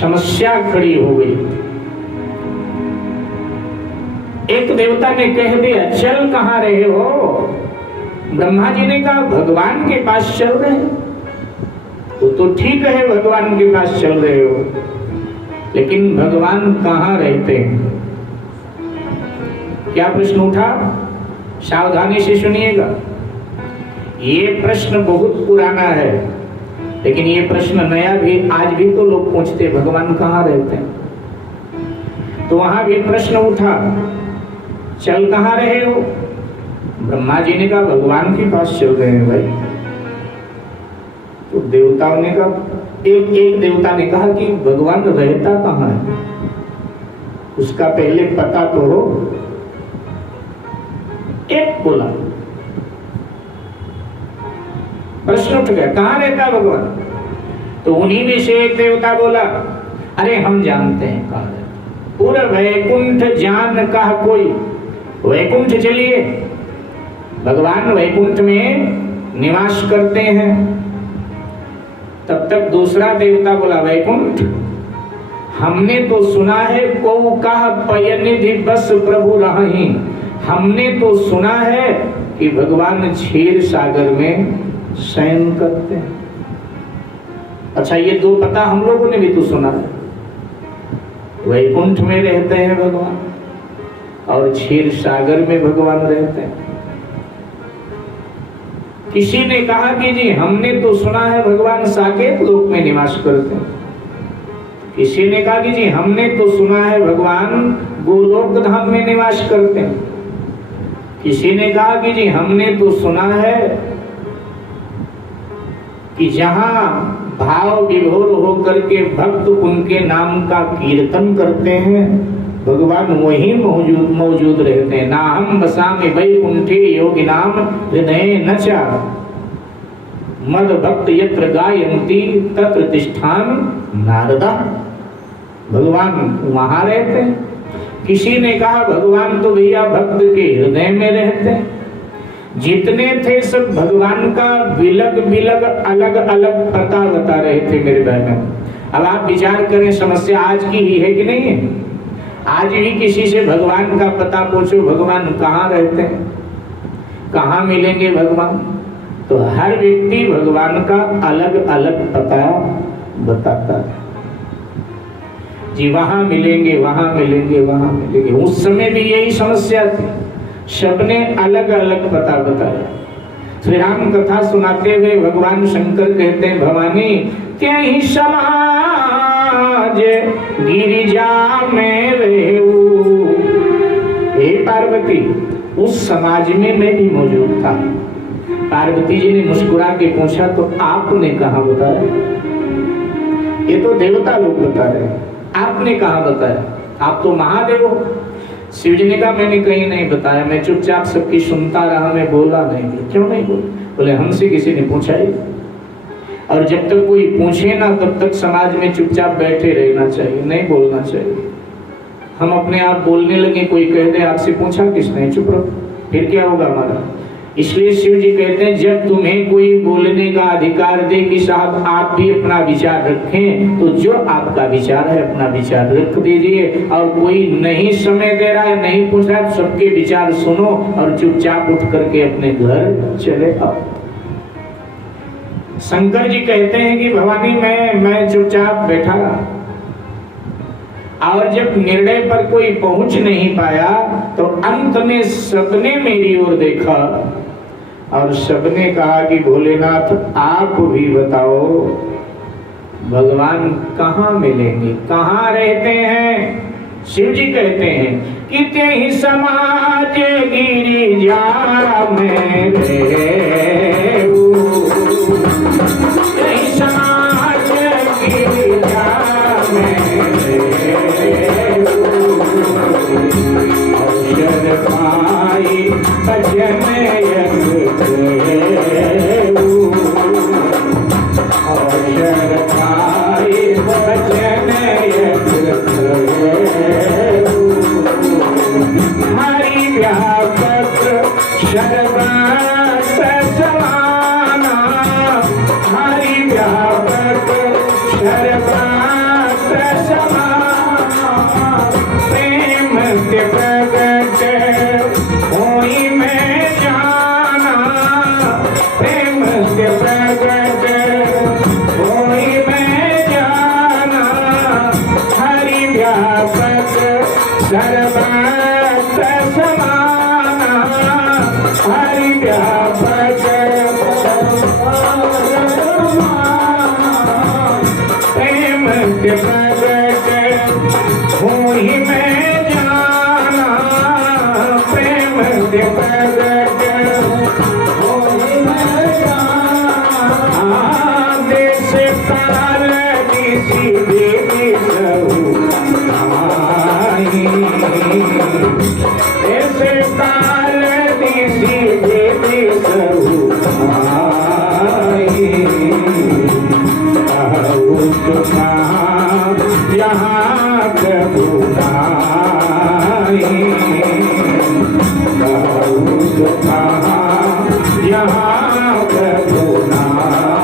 समस्या खड़ी हो गई। एक देवता ने कह दिया, चल कहां रहे हो? ब्रह्मा जी ने कहा, भगवान के पास चल रहे हैं। तो ठीक है, भगवान के पास चल रहे हो, लेकिन भगवान कहां रहते हैं? क्या प्रश्न उठा? सावधानी से सुनिएगा। ये प्रश्न बहुत पुराना है, लेकिन ये प्रश्न नया भी आज भी तो लोग पूछते, भगवान कहां रहते हैं? तो वहां भी प्रश्न उठा, चल कहां रहे हो? ब्रह्मा जी ने कहा, भगवान के पास चल रहे हैं भाई। तो देवताओं ने कहा, एक देवता ने कहा कि भगवान रहता कहां है, उसका पहले पता तो हो। एक बोला, प्रश्न उठ गया, कहां रहता भगवान? तो उन्हीं में से एक देवता बोला, अरे हम जानते हैं कहां रहता। पूरा वैकुंठ जान कहा कोई, वैकुंठ चलिए, भगवान वैकुंठ में निवास करते हैं। तब तक दूसरा देवता बोला, वैकुंठ हमने तो सुना है, को कहा पयनिधि बस प्रभु रही। हमने तो सुना है कि भगवान क्षीर सागर में शयन करते हैं। अच्छा, ये दो पता हम लोगों ने भी तो सुना है, वैकुंठ में रहते हैं भगवान और क्षीर सागर में भगवान रहते हैं। किसी ने कहा कि जी हमने तो सुना है भगवान साकेत लोक में निवास करते हैं। किसी ने कहा कि जी हमने तो सुना है भगवान गोलोक धाम में निवास करते हैं। किसी ने कहा कि जी हमने तो सुना है कि जहां भाव विभोर होकर के भक्त उनके नाम का कीर्तन करते हैं, भगवान वही मौजूद रहते हैं। ना हम बसामि वैकुंठे योगी नाम हृदय नचा मद भक्त यत्र गायन्ति तत्र तिष्ठामि नारदा। भगवान वहां रहते हैं। किसी ने कहा भगवान तो भैया भक्त के हृदय में रहते हैं। जितने थे सब भगवान का विलग विलग अलग अलग पता बता रहे थे मेरे बहनों। अब आप विचार करें, समस्या आज की ही है कि नहीं है? आज भी किसी से भगवान का पता पूछो, भगवान कहाँ रहते हैं, कहाँ मिलेंगे भगवान, तो हर व्यक्ति भगवान का अलग अलग पता बताता है। जी वहां मिलेंगे, वहां मिलेंगे, वहां मिलेंगे। उस समय भी यही समस्या थी, सबने अलग अलग पता बताया। श्री राम कथा सुनाते हुए भगवान शंकर कहते हैं, भवानी त्यहि समाज गिरिजा में रहूं। हे पार्वती, उस समाज में मैं भी मौजूद था। पार्वती जी ने मुस्कुरा के पूछा, तो आपने कहा बताया? ये तो देवता लोग बता रहे हैं, आपने कहा बताया? आप तो महादेव हो। शिव जी ने कहा, मैंने कहीं नहीं बताया, मैं चुपचाप सबकी सुनता रहा, मैं बोला नहीं। क्यों नहीं बोला? बोले हमसे किसी ने पूछा ही। और जब तक कोई पूछे ना तब तक समाज में चुपचाप बैठे रहना चाहिए, नहीं बोलना चाहिए। हम अपने आप बोलने लगे, कोई कह दे आपसे पूछा किसने, चुप रहो, फिर क्या होगा हमारा? इसलिए शिव जी कहते हैं, जब तुम्हें कोई बोलने का अधिकार दे कि साहब आप भी अपना विचार रखें, तो जो आपका विचार है अपना विचार रख दीजिए। और कोई नहीं समय दे रहा है, नहीं पूछ रहा है, सबके विचार सुनो और चुपचाप उठ करके अपने घर चले आओ। शंकर जी कहते हैं कि भवानी मैं चुपचाप बैठा रहा, और जब निर्णय पर कोई पहुंच नहीं पाया तो अंत में सबने मेरी ओर देखा और सबने कहा कि भोलेनाथ आप भी बताओ भगवान कहाँ मिलेंगे, कहाँ रहते हैं? शिव जी कहते हैं कि त्यहि समाज गिरिजा में रहूं। त्यहि समाज गिरिजा में अवसर पाई भजन यज्ञ करूं। अवसर पाई भजन यज्ञ करूं। हरि व्यापक सर्वत्र से प्रगट होई मैं जाना, प्रेम से प्रगट होई मैं जाना, देश काल किसी देवी सहु आई, देश काल किसी देवी सहु आई, यहाँ प्रभु नाई, यहाँ प्रभु नाई।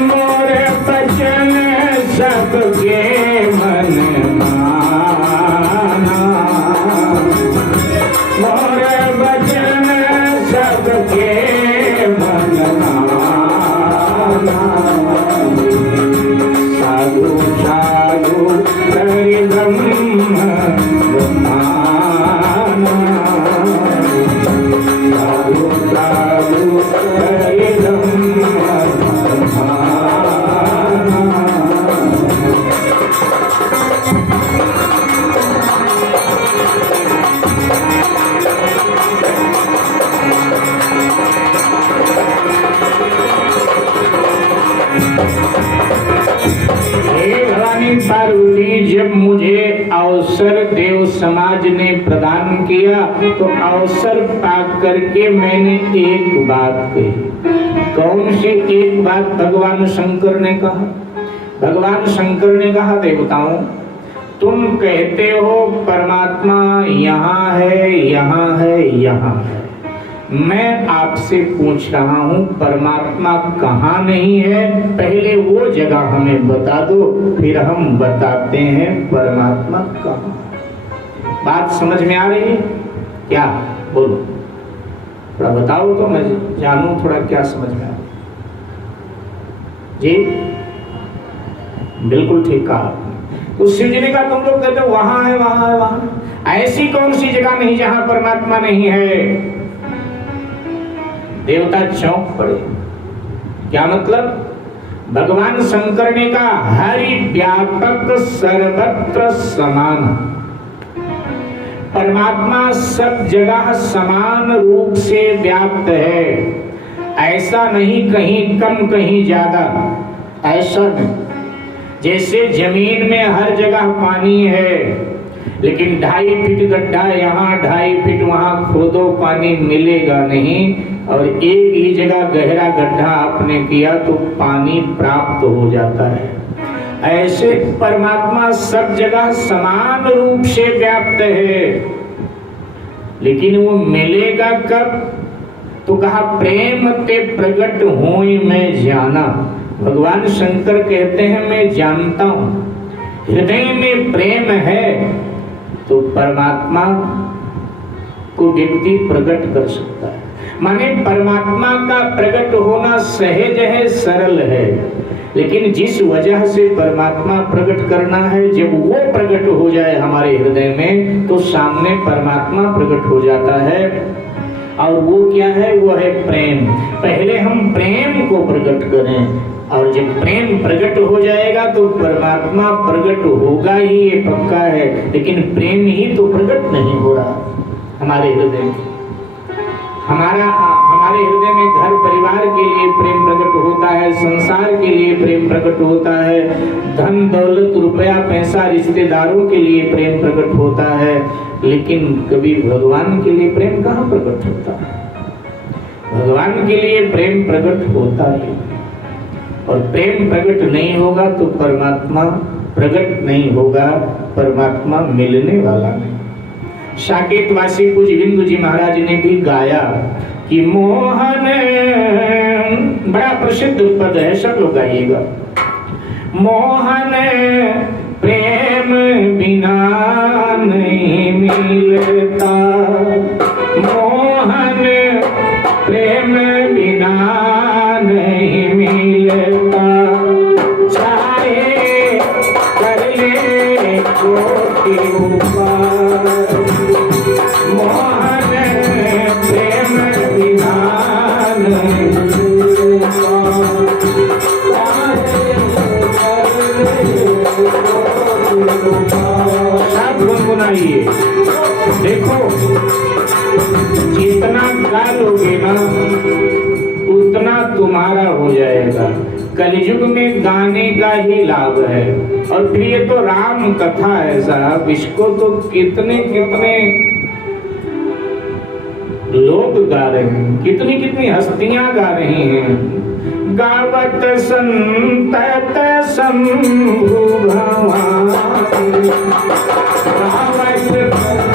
मोरे बचन सबके मन माना, मोरे बचन सबके मन माना, साधु साधु हरिदम ब्रह्माना, साधु साधु हरिदम पार्वती, जब मुझे अवसर देव समाज ने प्रदान किया तो अवसर पा करके मैंने एक बात कही। कौन सी एक बात? भगवान शंकर ने कहा, भगवान शंकर ने कहा, देवताओं तुम कहते हो परमात्मा यहाँ है, यहाँ है, यहाँ है, मैं आपसे पूछ रहा हूँ परमात्मा कहाँ नहीं है? पहले वो जगह हमें बता दो, फिर हम बताते हैं परमात्मा कहाँ। बात समझ में आ रही है क्या? बोलो थोड़ा बताओ तो मैं जानूं थोड़ा क्या समझ में आ रही जी। बिल्कुल ठीक कहा। तो शिव जी ने कहा तुम लोग कहते हो वहां है, वहां है, वहां। ऐसी कौन सी जगह नहीं जहां परमात्मा नहीं है? देवता चौंक पड़े। क्या मतलब? भगवान शंकर ने कहा हरि व्यापक सर्वत्र समान, परमात्मा सब जगह समान रूप से व्याप्त है। ऐसा नहीं कहीं कम कहीं ज्यादा, ऐसा नहीं। जैसे जमीन में हर जगह पानी है लेकिन 2.5 फीट गड्ढा यहाँ 2.5 फीट वहां खोदो पानी मिलेगा नहीं, और एक ही जगह गहरा गड्ढा आपने किया तो पानी प्राप्त हो जाता है। ऐसे परमात्मा सब जगह समान रूप से व्याप्त है, लेकिन वो मिलेगा कब? तो कहा प्रेम ते प्रकट होई मैं जाना। भगवान शंकर कहते हैं मैं जानता हूं, हृदय में प्रेम है तो परमात्मा को व्यक्ति प्रकट कर सकता है। माने परमात्मा का प्रकट होना सहज है, सरल है, लेकिन जिस वजह से परमात्मा प्रकट करना है, जब वो प्रकट हो जाए हमारे हृदय में तो सामने परमात्मा प्रकट हो जाता है। और वो क्या है? वो है प्रेम। पहले हम प्रेम को प्रकट करें, और जब प्रेम प्रकट हो जाएगा तो परमात्मा प्रकट होगा ही, ये पक्का है। लेकिन प्रेम ही तो प्रकट नहीं हो रहा हमारे हृदय में। हमारे हृदय में घर परिवार के लिए प्रेम प्रकट होता है, संसार के लिए प्रेम प्रकट होता है, धन दौलत रुपया पैसा रिश्तेदारों के लिए प्रेम प्रकट होता है, लेकिन कभी भगवान के लिए प्रेम कहाँ प्रकट होता है? भगवान के लिए प्रेम प्रकट होता है, और प्रेम प्रकट नहीं होगा तो परमात्मा प्रकट नहीं होगा, परमात्मा मिलने वाला नहीं। साकेतवासी पूज्य बिंदु जी महाराज ने भी गाया कि मोहन, बड़ा प्रसिद्ध पद है, सब लोग गाइएगा। मोहन प्रेम बिना नहीं मिलता, मोहन प्रेम बिना नहीं मिलता, चाहे कर ले कोटि उपाय, मोहन प्रेम बिना नहीं मिलता, सब गुनगुनाइए। देखो जितना गा लोगे ना उतना तुम्हारा हो जाएगा। कलयुग में गाने का ही लाभ है। और फिर ये तो राम कथा है साहब, इसको तो कितने कितने लोग गा रहे हैं, कितनी कितनी हस्तियां गा रही हैं। गावत संतत शंभु भवानी, गावत